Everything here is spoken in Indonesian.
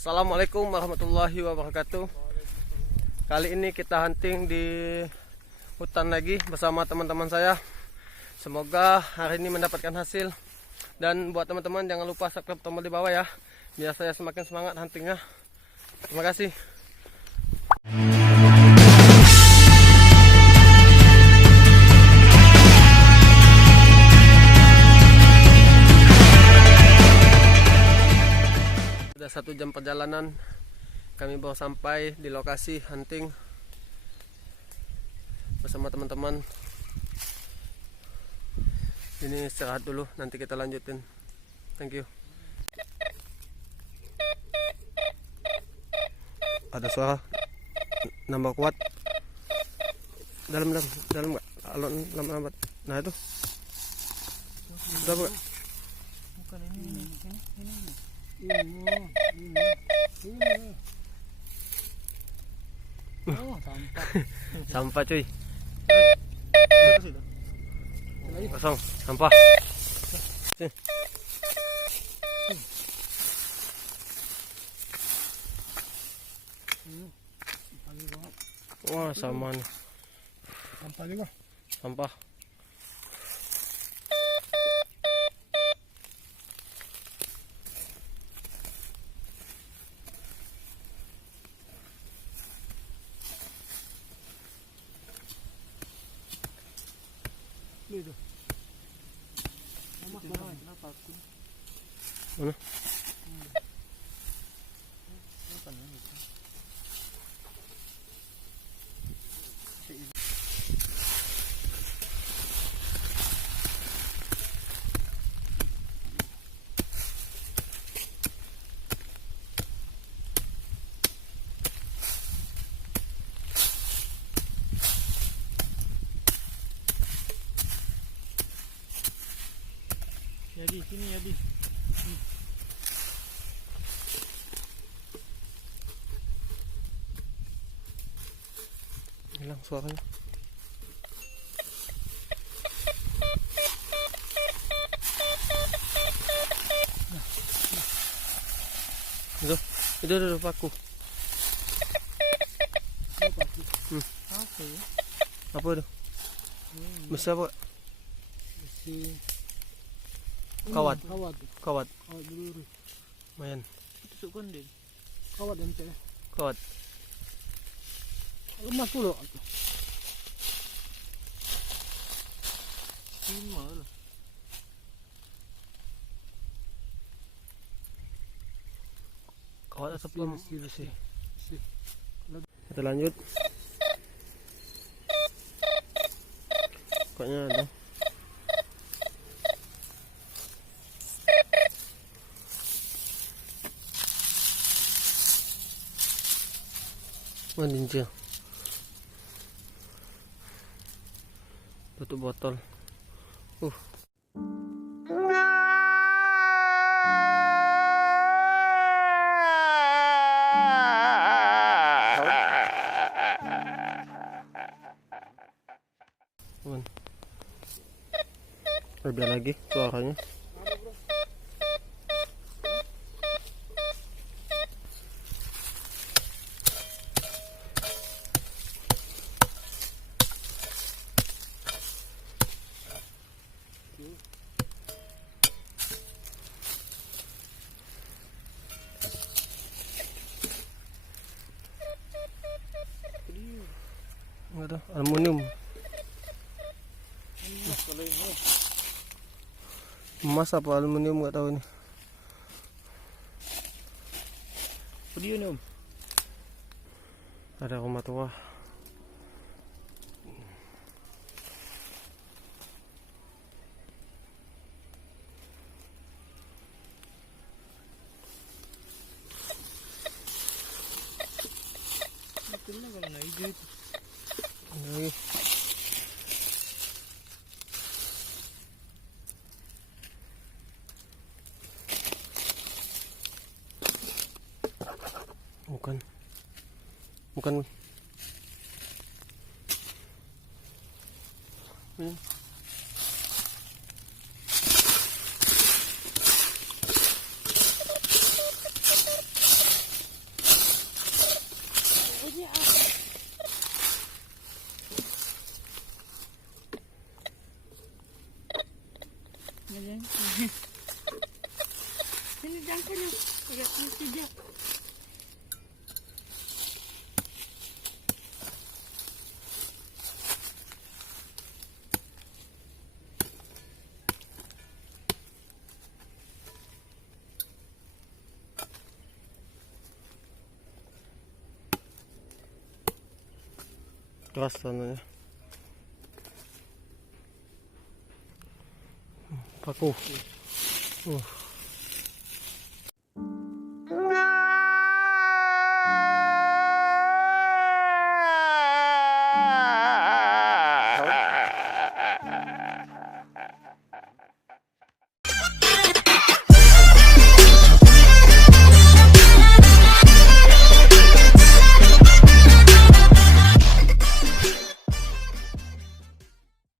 Assalamualaikum warahmatullahi wabarakatuh. Kali ini kita hunting di hutan lagi bersama teman-teman saya. Semoga hari ini mendapatkan hasil. Dan buat teman-teman jangan lupa subscribe tombol di bawah ya, biar saya semakin semangat huntingnya. Terima kasih. Sudah 1 jam perjalanan, kami baru sampai di lokasi hunting bersama teman-teman. Ini istirahat dulu, nanti kita lanjutin. Thank you. Ada suara nambah kuat. Dalam nggak? Alon lambat. Nah itu. Udah bukan? Bukan ini. Oh, sampah. Sampah cuy. Kosong, sampah. Wah, sama nih. Sampah juga. Sampah. Itu. Kenapa aku? Mana? Ya di sini ya di. Hilang suaranya. Itu paku. Apa ya? Apa itu? Bisa apa? Si Kawat. Kawat dulu. Lumayan. Tusukkan deh. Kawat ente. Kawat. Lemas pula. Lima lah. Kawat atau belum? Si. Kita lanjut. Kayaknya ada. Ninja. Tutup botol. Ada lagi suaranya. Ada aluminium. Emas apa aluminium nggak tahu ini. Podium. Ada rumah tua. Itulah kalau naik itu. Lagi. Bukan. aja. Keras tanahnya. Paku.